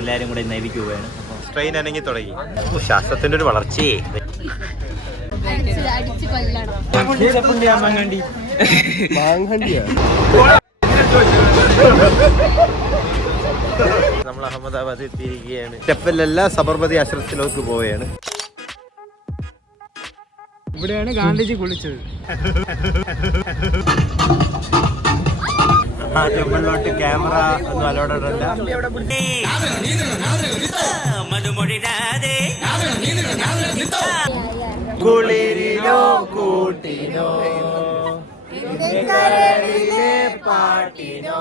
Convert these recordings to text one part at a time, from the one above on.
നമ്മളെല്ലാവരും കൂടെ നേവിക്ക് പോവുകയാണ്. ട്രെയിൻ അനങ്ങി തുടങ്ങി. ശാസ്ത്രത്തിൻ്റെ ഒരു വളർച്ചയെ നമ്മൾ അഹമ്മദാബാദ് എത്തിയിരിക്കുകയാണ്. സ്റ്റെപ്പിലല്ല സബർമതി ആശ്രമത്തിലേക്ക് പോവുകയാണ്. ഇവിടെയാണ് ഗാന്ധിജി കുളിച്ചത്. ആ ടെമ്പിളിലോട്ട് ക്യാമറ ഒന്നും അലോഡഡ് അല്ല. കുളിരിലോ കൂട്ടിനോ പാട്ടിനോ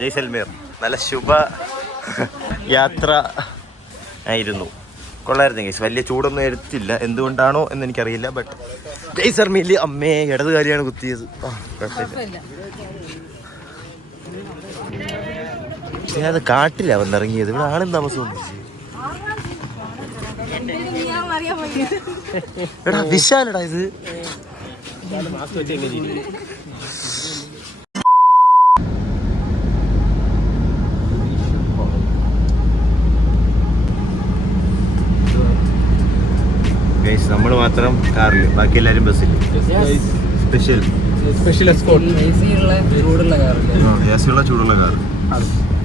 ജയ്സൽമീർ. നല്ല ശുഭ യാത്ര ആയിരുന്നു. കൊള്ളായിരുന്നു ഗൈസ്. വലിയ ചൂടൊന്നും എടുത്തില്ല, എന്തുകൊണ്ടാണോ എന്ന് എനിക്കറിയില്ല. ബട്ട് ജയ്സൽമീരിൽ അമ്മേ ഇടത് കാര്യമാണ് കുത്തിയത്. അത് കാട്ടില്ല വന്നിറങ്ങിയത്. ഇവിടെ ആളും താമസമൊന്നും. എടാ വിശാലടാ ഇത്. നമ്മൾ മാത്രം കാറിൽ, ബാക്കി എല്ലാവരും ബസ്സിൽ. സ്പെഷ്യൽ ചൂടുള്ള കാർ.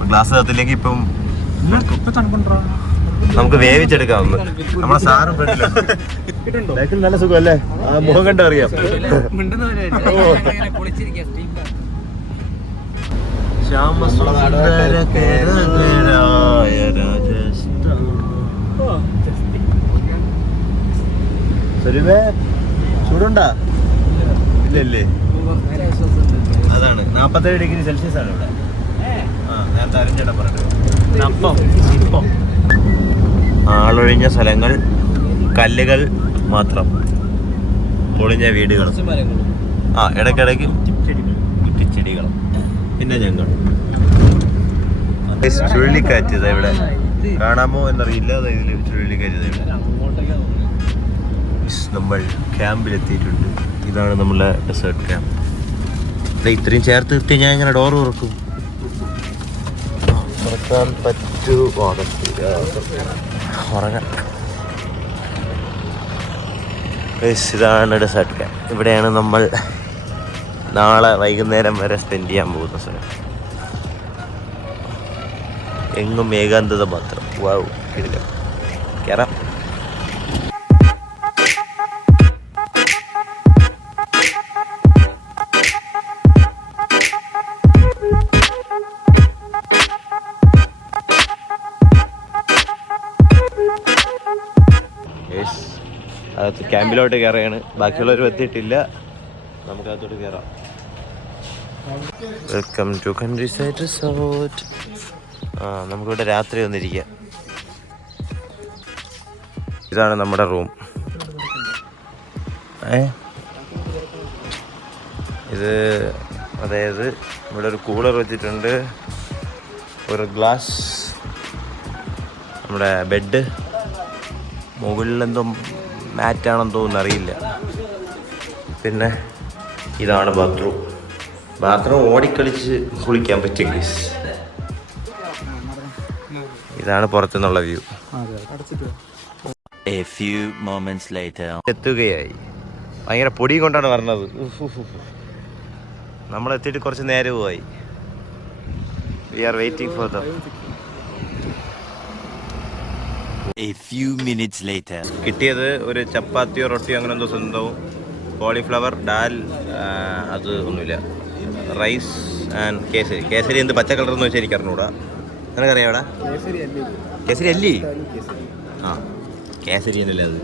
ഗ്ലാസ് കത്തിലേക്ക് ഇപ്പം നമുക്ക് വേവിച്ചെടുക്കാം. നമ്മളെ സാറും ഫ്രണ്ടിലാണ്. നല്ല സുഖം അല്ലേ? ആ മുഖം കണ്ട അറിയാം. ചൂടുണ്ടാ? ഇല്ലല്ലേ? അതാണ് 47 ഡിഗ്രി സെൽഷ്യസ് ആണ് ഇവിടെ. നേരത്തെ അരിഞ്ഞിടം പറഞ്ഞു. ആളൊഴിഞ്ഞ സ്ഥലങ്ങൾ, കല്ലുകൾ മാത്രം, പൊളിഞ്ഞ വീടുകൾ, ഇടയ്ക്കിടയ്ക്ക് കുറ്റിച്ചെടികൾ, പിന്നെ ഞങ്ങൾ. ചുഴലിക്കാറ്റ് ഇവിടെ കാണാമോ എന്നറിയില്ല. ഇതിൽ ചുഴലിക്കാറ്റ് ഇവിടെ. നമ്മൾ ക്യാമ്പിലെത്തിയിട്ടുണ്ട്. ഇതാണ് നമ്മളെ ഡെസേർട്ട് ക്യാമ്പ്. ഇത്രയും ചേർത്ത് നിർത്തി ഞാൻ ഇങ്ങനെ ഡോർ തുറക്കും. തുറക്കാൻ പറ്റുമോ? ഉറങ്ങാം. ഇതാണ് ഡെസേർട്ട് ക്യാമ്പ്. ഇവിടെയാണ് നമ്മൾ നാളെ വൈകുന്നേരം വരെ സ്പെൻഡ് ചെയ്യാൻ പോകുന്ന സ്ഥലം. എങ്ങും ഏകാന്തത മാത്രം. വാവ്, ഇല്ല കയറാം. അകത്ത് ക്യാമ്പിലോട്ട് കയറുകയാണ്. ബാക്കിയുള്ളവർ എത്തിയിട്ടില്ല. നമുക്കകത്തോട്ട് കയറാം. Welcome to countryside resort. നമുക്കിവിടെ രാത്രി വന്നിരിക്കാം. ഇതാണ് നമ്മുടെ റൂം. ഇത് അതായത് ഇവിടെ ഒരു കൂളർ വെച്ചിട്ടുണ്ട്, ഒരു ഗ്ലാസ്, നമ്മുടെ ബെഡ്, മുകളിലെന്തോ മാറ്റാണെന്ന് തോന്നുന്നു, അറിയില്ല. പിന്നെ ഇതാണ് ബാത്റൂം ഓടിക്കളിച്ച് കുളിക്കാൻ പറ്റും ഗൈസ്. ഇതാണ് പുറത്തുനിന്നുള്ള വ്യൂ. എത്തുകയായി. ഭയങ്കര പൊടി കൊണ്ടാണ് പറഞ്ഞത്. നമ്മളെത്തിയിട്ട് കുറച്ച് നേരവുമായി. We are waiting for them. A few minutes later. കിട്ടിയത് ഒരു ചപ്പാത്തിയോ റൊട്ടിയോ അങ്ങനെ എന്തോ സ്വന്തവും, കോളിഫ്ലവർ, ഡാൽ, അത് ഒന്നുമില്ല, റൈസ് ആൻഡ് കേസരി. കേസരി എന്ത് പച്ച കളർ എന്ന് വെച്ചാൽ എനിക്ക് അറിഞ്ഞൂടാ. നിനക്കറിയാം അവിടെ കേസരി അല്ലേ? കേസരിയനല്ലേ അത്.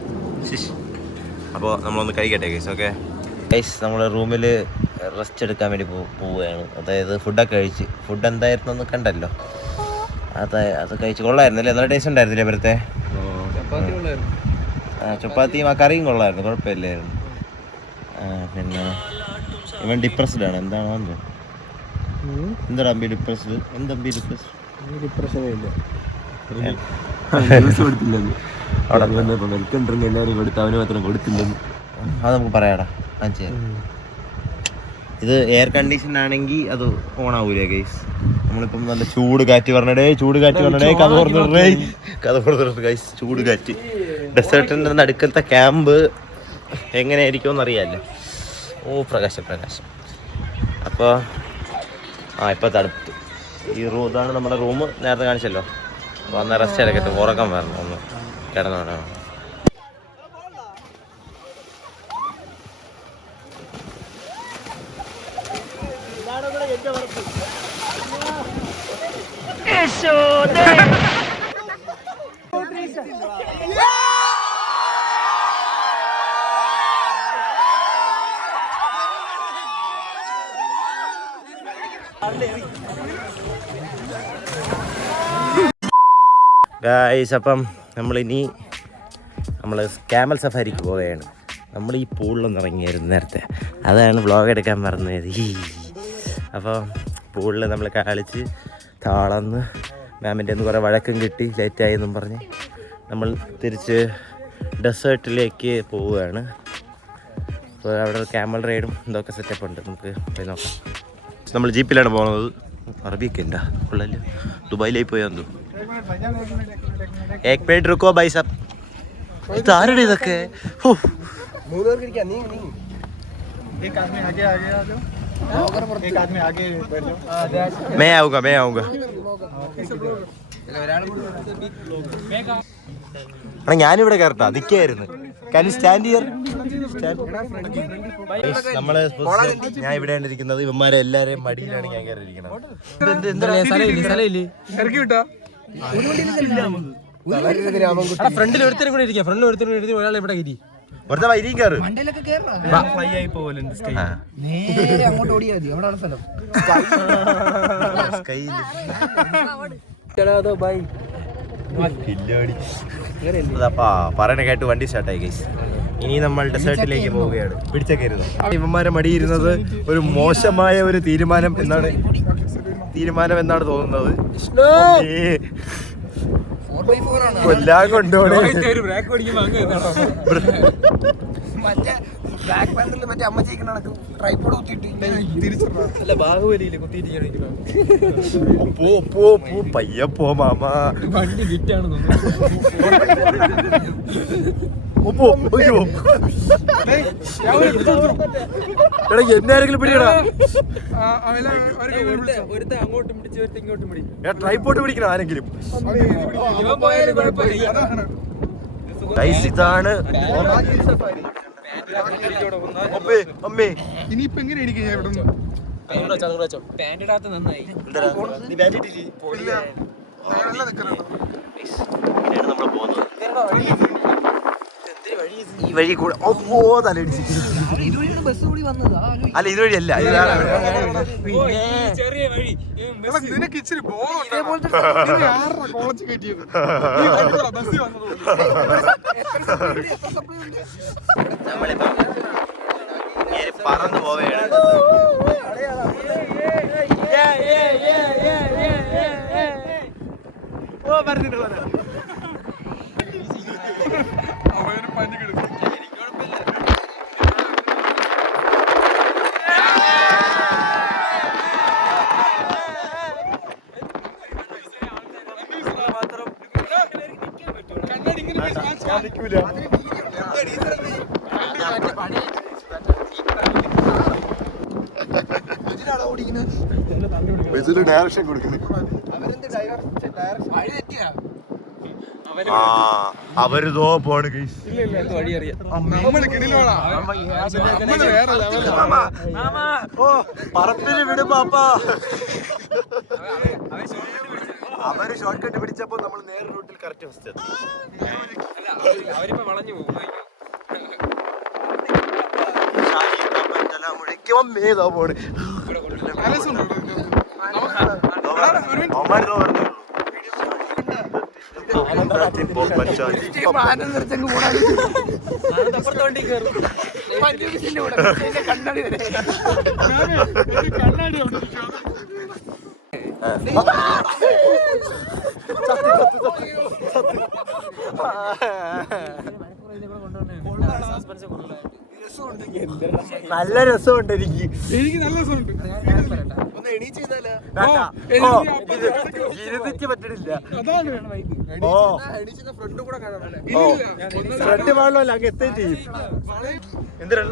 അപ്പോൾ നമ്മളൊന്ന് കഴിക്കട്ടെ ഗൈസ്. ഓക്കെ ഗൈസ്, നമ്മൾ റൂമിൽ റെസ്റ്റ് എടുക്കാൻ വേണ്ടി പോവുകയാണ്. അതായത് ഫുഡൊക്കെ കഴിച്ച്, ഫുഡ് എന്തായിരുന്നു എന്ന് കണ്ടല്ലോ. അത് കഴിച്ച് കൊള്ളായിരുന്നല്ലേ? നല്ല ടേസ്റ്റ് ഉണ്ടായിരുന്നില്ലേ ഇവരത്തെ? ചപ്പാത്തിയും ആ കറിയും കൊള്ളായിരുന്നു, കുഴപ്പമില്ലായിരുന്നു. പിന്നെ ഇവൻ ഡിപ്രസ്ഡ് ആണ്. എന്താണോ എന്താ അമ്പി ഡിപ്രസ്ഡ്? എന്തമ്പി ഡിപ്രസ്ഡ്? അത് നമുക്ക് പറയാടാ. ഇത് എയർ കണ്ടീഷൻ ആണെങ്കിൽ അത് ഓൺ ആവൂലേ ഗൈസ്? നമ്മളിപ്പം നല്ല ചൂട് കാറ്റ് പറഞ്ഞടേ, ചൂട് കാറ്റ് പറഞ്ഞടേ, കഥ പറഞ്ഞിട്ട് ഗൈസ്, ചൂട് കാറ്റ്. ഡെസേർട്ടിൻ്റെ നടുക്കത്തെ ക്യാമ്പ് എങ്ങനെയായിരിക്കുമെന്ന് അറിയാമല്ലോ. ഓ പ്രകാശം. അപ്പോൾ ഇപ്പോൾ തണുപ്പ്. ഇതാണ് നമ്മുടെ റൂം. നേരത്തെ കാണിച്ചല്ലോ. അപ്പോൾ ഒന്ന് റെസ്റ്റ് എടുക്കട്ടെ, ഉറക്കം വരണം, ഒന്ന് കിടന്നോണം. ഗായ്സ്, അപ്പം നമ്മൾ ക്യാമൽ സഫാരിക്ക് പോവുകയാണ്. നമ്മൾ ഈ പൂളിലൊന്നും ഇറങ്ങിയായിരുന്നു നേരത്തെ, അതാണ് വ്ളോഗ് എടുക്കാൻ പറഞ്ഞത്. അപ്പോൾ പൂളിൽ നമ്മൾ കളിച്ച് താളന്ന് മാമിൻ്റെ ഒന്ന് കുറേ വഴക്കം കിട്ടി, ലേറ്റായി എന്നും പറഞ്ഞ് നമ്മൾ തിരിച്ച് ഡെസേർട്ടിലേക്ക് പോവുകയാണ്. അപ്പോൾ അവിടെ ക്യാമൽ റൈഡും ഇതൊക്കെ സെറ്റപ്പ് ഉണ്ട്, നമുക്ക് പോയി നോക്കാം. നമ്മൾ ജീപ്പിലാണ് പോകുന്നത്. അറബിയൊക്കെ ഉണ്ടാ കൊള്ളല്ലേ? ദുബായിലേക്ക് പോയാൽ എന്തോ. एक मिनट रुको भाई साहब. ഇതാരുടെ ഇതൊക്കെ? मैं आऊंगा. ഞാനിവിടെ കയറട്ടാ നിൽക്കായിരുന്നു. നമ്മള് ഞാൻ ഇവിടെയാണ് ഇരിക്കുന്നത്. ഇവന്മാരെ എല്ലാരെയും മടിയിലാണ് ഞാൻ കയറിയിരിക്കുന്നത്. ഫ്രണ്ടിൽ ഒരുത്തരും കൂടെ ഇരിക്കാം. ഒരാൾ ഇവിടെ കയറി ഒരുത്ത വൈരിയും കയറും. പറയണ കേട്ട് വണ്ടി സ്റ്റാർട്ടായി ഗൈസ്. ഇനി നമ്മൾ ഡെസേർട്ടിലേക്ക് പോവുകയാണ്. പിടിച്ചേക്കരുത്. ഇവന്മാരെ മടിയിരുന്നത് ഒരു മോശമായ ഒരു തീരുമാനം എന്നാണ് തോന്നുന്നത്. കൊല്ലാൻ കൊണ്ടുപോണേ. പയ്യ പോ മാമ. എന്നാരെങ്കിലും പിടിക്കടാ. ട്രൈപോഡ് പിടിക്കണം ആരെങ്കിലും. ഇതാണ് അമ്മേ. ഇനിയിപ്പോ എങ്ങനെ ഇരിക്കും ഞാൻ ഇവിടെ നമ്മൾ പോകുന്നത്. ഈ വഴി കൂടെ തലടിച്ച്. അല്ല ഇതുവഴിയല്ല, നിനക്ക് ഇച്ചിരി നമ്മളിപ്പോ പറന്നു പോവുകയാണ്. പറഞ്ഞിട്ടുള്ളത് ഡയറക്ഷൻ കൊടുക്കുന്നത്. അവരിതോ പോണ് പറപ്പിന് വിടും പാപ്പാ. അവര് ഷോർട്ട് കട്ട് പിടിച്ചപ്പോ നമ്മൾ നേരെ റൂട്ടിൽ കറക്റ്റ് ഫസ്റ്റ് അവരിപ്പോ വളഞ്ഞു പോകും. കണ്ണാടി നല്ല രസമുണ്ട് എനിക്ക് നല്ല രസമുണ്ട്. പറ്റണില്ല. ഫ്രണ്ട് ഫ്രണ്ട് പാടില്ല അങ്ങ് എത്തുകയും ചെയ്യും. എന്തിനാ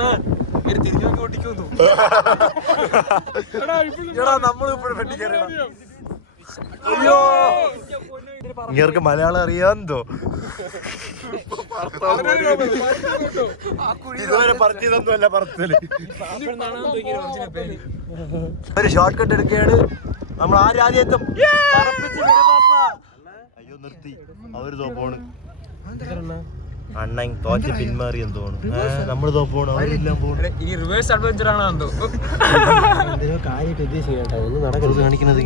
നമ്മളിപ്പോഴും ഫ്രണ്ടിൽ കയറണം. അയ്യോ ഇങ്ങർക്ക് മലയാളം അറിയാന്തോ ഇതുവരെ പറഞ്ഞതൊന്നുമല്ല പറത്തല്. ഒരു ഷോർട്ട് കട്ട് എടുക്കുകയാണ് നമ്മൾ. ആദ്യം എത്തും. അയ്യോ നിർത്തി അവര് തോപ്പോണ്. അണ്ണൻ തോറ്റ് പിന്മാറി എന്തോണ്. നമ്മള് തോപ്പോണ് അവരെല്ലാം പോണ്. ഈ റിവേഴ്സ് അഡ്വഞ്ചർ ആണോ എന്തോ എന്തിനോ കാര്യമായിട്ട് ഉദ്ദേശിക്കും കേട്ടോ. ഒന്നും നടക്കരുത് കാണിക്കുന്നത്.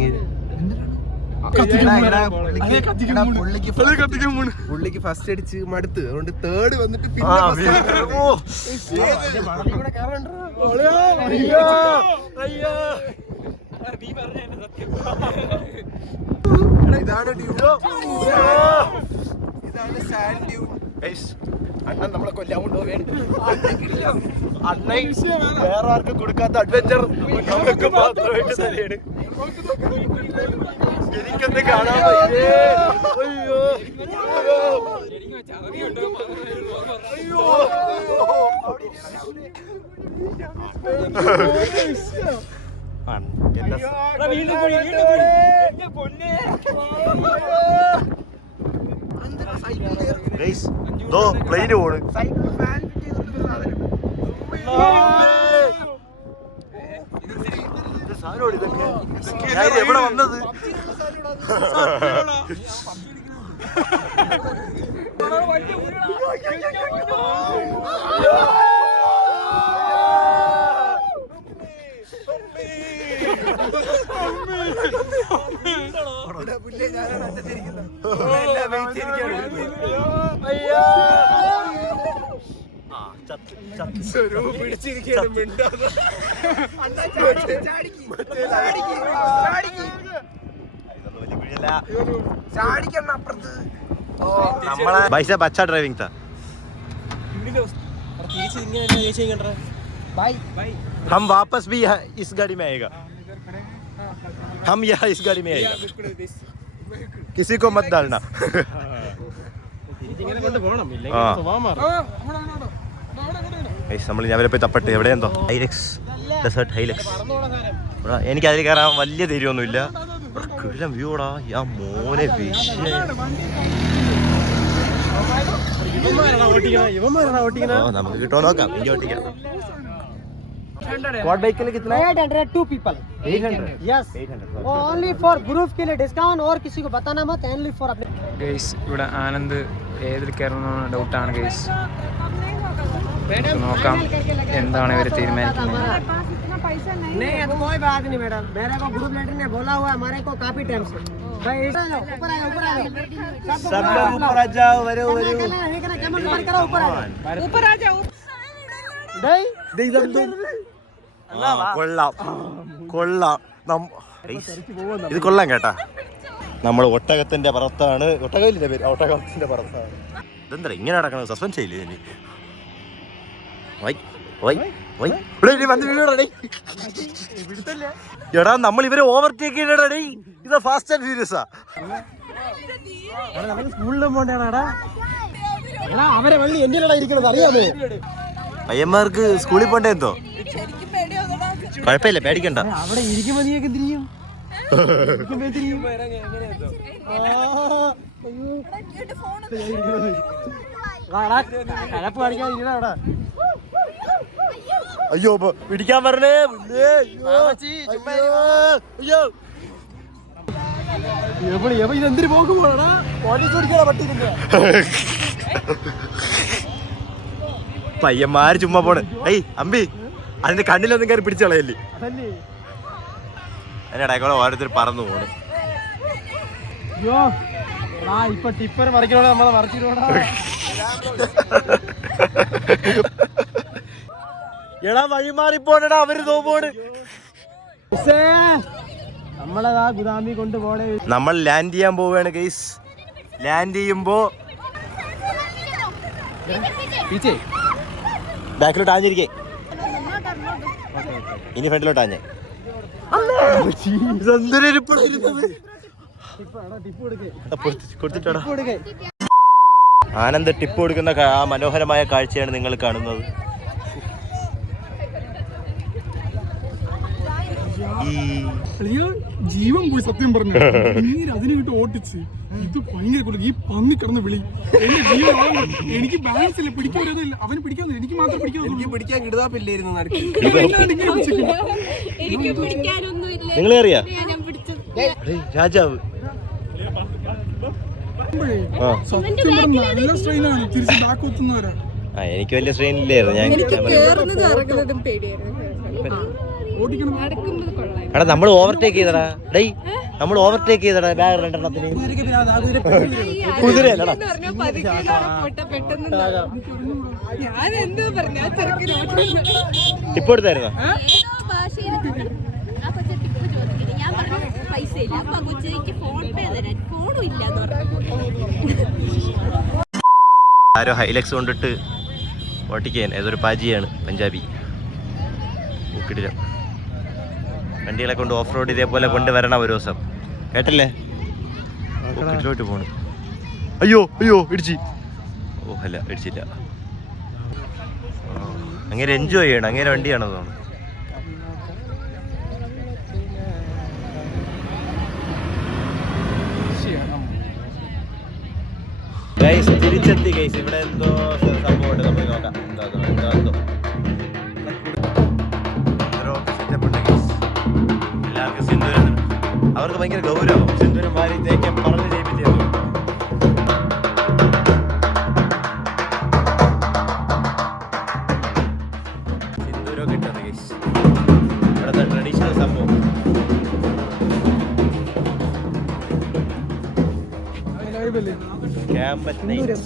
പുള്ളിക്ക് ഫസ്റ്റ് അടിച്ച് മടുത്ത്, അതുകൊണ്ട് തേർഡ് വന്നിട്ട് ഇതാണ് സാൻഡ് ഡ്യൂൺ. അണ്ണൻ നമ്മളെ കൊല്ലാൻ കൊണ്ടുപോവുകയാണ്. അണ്ണൻ വേറെ ആർക്കും കൊടുക്കാത്ത അഡ്വഞ്ചർ നമുക്ക് മാത്രമായിട്ട് തന്നെയാണ്. എനിക്കൊന്ന് കാണാൻ പറ്റേ. അയ്യോ പ്ലെയിന് പോണ്. എവിടെ വന്നത്? भाई साहब अच्छा ड्राइविंग था. हम वापस भी इस गाड़ी में आएगा. हम यहाँ इस गाड़ी में आएगा. किसी को मत डालना. നമ്മൾ അവരെ പോയി തപ്പട്ടെ. എവിടെ എന്തോ ഹൈലക്സ് ഡെസേർട്ട് ഹൈലക്സ്. എനിക്ക് അതിൽ കയറാൻ വലിയ ധൈര്യമൊന്നുമില്ല. കിടിലം വ്യൂടാ. യാ മോനെ നമുക്ക് കിട്ടോ നോക്കാം. എനിക്ക് ഓട്ടിക്കാം. क्वाड बाइक के लिए कितना? 800 2 people. 800. Yes. 800. Only for group के लिए डिस्काउंट और किसी को बताना मत. Only for अपने. ഗൈസ് ഇവിടെ ആനന്ദ് ഏതിൽ കയറണമെന്ന് ഡൗട്ടാണ് ഗൈസ്. നോക്കാം എന്താണ് ഇവർ തീരുമാനിക്കുന്നത്. नहीं अब कोई बात नहीं मैडम. मेरे को ग्रुप लीडर ने बोला हुआ हमारे को काफी टाइम से. भाई ऊपर आओ ऊपर आओ. सब लोग ऊपर आ जाओ. वरे वरे कैमरा बंद करो. ऊपर आ जाओ. കൊള്ളാം കൊള്ളാം. ഇത് കൊള്ളാം കേട്ടാ. നമ്മൾ ഒട്ടകത്തിന്റെ പുറത്താണ്. ഒട്ടകത്തിന്റെ പേര് ഒട്ടകത്തിന്റെ പുറത്താണ്. ഇതെന്താ ഇങ്ങനെ നടക്കണത്? സസ്പെൻസ് ചെയ്യില്ലേ ഇനി? എടാ നമ്മൾ ഇവരെ ഓവർടേക്ക് ചെയ്യണേ. ഇത് ഫാസ്റ്റ് ആൻഡ് ഫ്യൂരിയസാ. സ്കൂളിലും പോണ്ടാടാ. അവരെ വള്ളി എന്റെ ഇരിക്കണത് അറിയാമോ? പയ്യന്മാർക്ക് സ്കൂളിൽ പോണ്ടേ എന്തോ? കുഴപ്പമില്ല, പേടിക്കണ്ട. അവിടെ ഇരിക്കുമ്പോ നീയൊക്കെ തിരിയും. കഴപ്പ് കാണിക്കാൻ ഇരിക്കണ. അയ്യോ പിടിക്കാൻ പറഞ്ഞേ. അയ്യോ ഇതെന്തിനു പോകുമ്പോഴാ പോലീസ് ഓടിക്കാനാ പറ്റിയില്ല. പയ്യന്മാര് ചുമ്മാ പോണ്. ഏയ് അമ്പി, അതിന്റെ കണ്ണിലൊന്നും കയറി പിടിച്ചു കളയല്ലേ. അതിന്റെ ഇടയ്ക്കൂടെ ഓരോരുത്തർ പറന്നു പോണ്. അയ്യോ ഇപ്പൊ ടിപ്പർ മറിക്കണോടെ നമ്മളെ മറിച്ചിട്ടോടാ. എടാ വഴി മാറിപ്പോണടാ, അവര് തോപോണ്. നമ്മളതാ ഗുദാമി കൊണ്ടുപോണേ. നമ്മൾ ലാൻഡ് ചെയ്യാൻ പോവുകയാണ് ഗൈസ്. ലാൻഡ് ചെയ്യുമ്പോ ബാക്കിലോട്ട് ആഞ്ഞിരിക്കേ, ഇനി ഫ്രണ്ടിലോട്ട് ആഞ്ഞേ. കൊടുത്തിട്ടാ ആനന്ദ് ടിപ്പ് കൊടുക്കുന്ന ആ മനോഹരമായ കാഴ്ചയാണ് നിങ്ങൾ കാണുന്നത്. ജീവൻ പോയി സത്യം പറഞ്ഞു. അതിനെ വിട്ട് ഓട്ടിച്ച് ഇത് ഭയങ്കര ഈ പന്നി കിടന്ന് വിളി എന്റെ ജീവൻ. എനിക്ക് ബാലൻസ് ഇല്ല, പിടിക്കാൻ വരുന്നില്ല. അവന് പിടിക്കാൻ, എനിക്ക് മാത്രം പിടിക്കാൻ കിടുതാപ്പില്ലായിരുന്നു. നിങ്ങളെ അറിയാ രാജാവ് സത്യം പറഞ്ഞ നല്ല സ്ട്രെയിനാണ്. തിരിച്ച് ബാക്ക് ഒത്തുന്നവരാ. എനിക്ക് വലിയ സ്ട്രെയിൻ ഇല്ലായിരുന്നു. ഞാൻ എടാ നമ്മൾ ഓവർടേക്ക് ചെയ്തടാ. ഡേയ് നമ്മൾ ഓവർടേക്ക് ചെയ്തടാ ബാഗ് രണ്ടെണ്ണത്തിന്. കുതിരയല്ലടാ. ടിപ്പ് കൊടുത്തായിരുന്നോ? ആരോ ഹൈലക്സ് കൊണ്ടിട്ട് ഓട്ടിക്കാൻ, ഏതൊരു പാജിയാണ് പഞ്ചാബി. കിടിലം വണ്ടികളെ കൊണ്ട് ഓഫ് റോഡ് ഇതേപോലെ കൊണ്ടുവരണം ഒരു ദിവസം, കേട്ടല്ലേ? കിടിലോട്ട് പോണു. അയ്യോ അയ്യോ ഇടിച്ച്. ഓ അല്ല ഇടിച്ചില്ല. അങ്ങനെ എൻജോയ് ചെയ്യണം. അങ്ങനെ വണ്ടിയാണോ തോന്നുന്നു. ഗൈസ് തിരിച്ചെത്തി ഗൈസ്. ഇവിടെ എന്തോ സംഭവമുണ്ട്, നമുക്ക് നോക്കാം. എന്തോ എല്ലാവർക്കും സിന്ദൂരം, അവർക്ക് ഭയങ്കര ഗൗരവം. സിന്ദൂരം മാറി തേക്കാൻ പറഞ്ഞ് ചെയ്യിപ്പിച്ചു. സിന്ദൂരം കിട്ടുന്നത് ഗൈസ് ഇവിടുത്തെ ട്രഡീഷണൽ സംഭവം. ക്യാമ്പറ്റ് നൈറ്റ്.